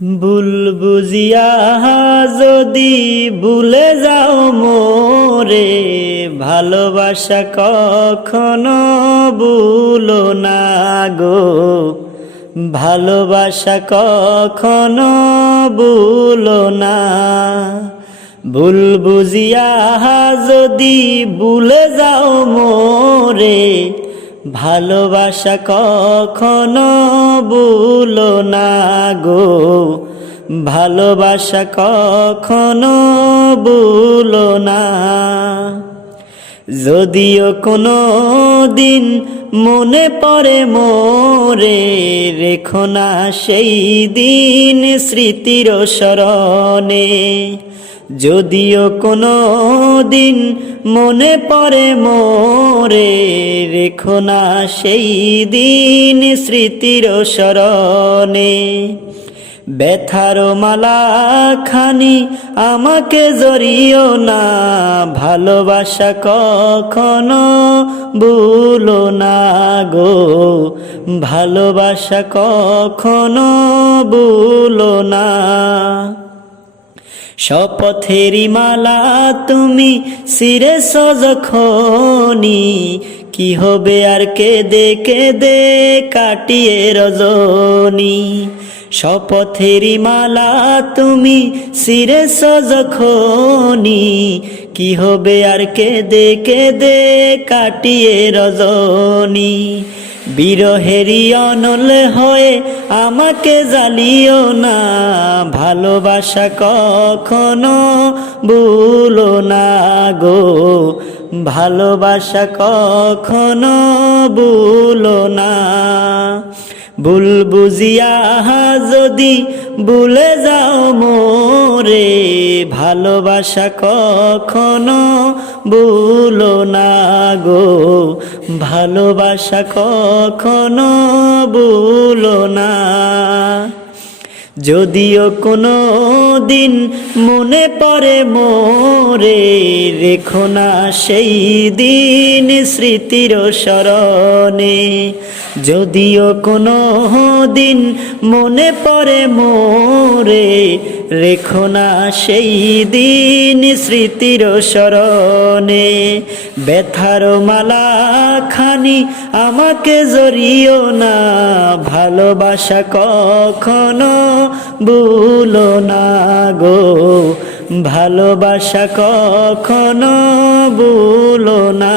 ভুল বুঝিয়া যদি ভুলে যাও মোরে, ভালোবাসা কখনো ভুলো না গো, ভালোবাসা কখনো ভুলো না। ভুল বুঝিয়া যদি ভুলে যাও মোরে, ভালোবাসা কখনো ভুলো না গো, ভালোবাসা কখনো ভুলো না। যদিও কোনো দিন মনে পড়ে মোরে, রেখো না সেই দিন স্মৃতির স্মরণে। যদিও কোনো দিন মনে পড়ে মোরে, রেখো না সেই দিন স্মৃতির স্মরণে। ব্যথার মালা খানি আমাকে জড়িও না, ভালোবাসা কখনো ভুলো না গো, ভালোবাসা কখনো ভুলো না। শপথেরি মালা তুমি শিরেছ যখনি, কি হবে আর কেঁদে কেঁদে কাটিয়ে রজনী। শপথেরি মালা তুমি শিরেছ যখনি, কি হবে আর কেঁদে কেঁদে কাটিয়ে রজনী। বিরহেরি অনল হয়ে আমাকে জ্বালিও না, ভালোবাসা কখনো ভুলো না গো, ভালোবাসা কখনো ভুলো না। ভুল বুঝিয়া যদি ভুলে যাও মোরে, ভালোবাসা কখনো ভুলো না গো, ভালোবাসা কখনো ভুলো না। যদিও কোনো দিন মনে পড়ে মোরে, রেখো না সেই দিন স্মৃতির স্মরণে। যদিও কোনো দিন মনে পড়ে মোরে, রেখো না সেই দিন স্মৃতির স্মরণে। ব্যথার মালা খানি আমাকে জড়িও না, ভালোবাসা কখনো ভুলো না গো, ভালোবাসা কখনো ভুলো না।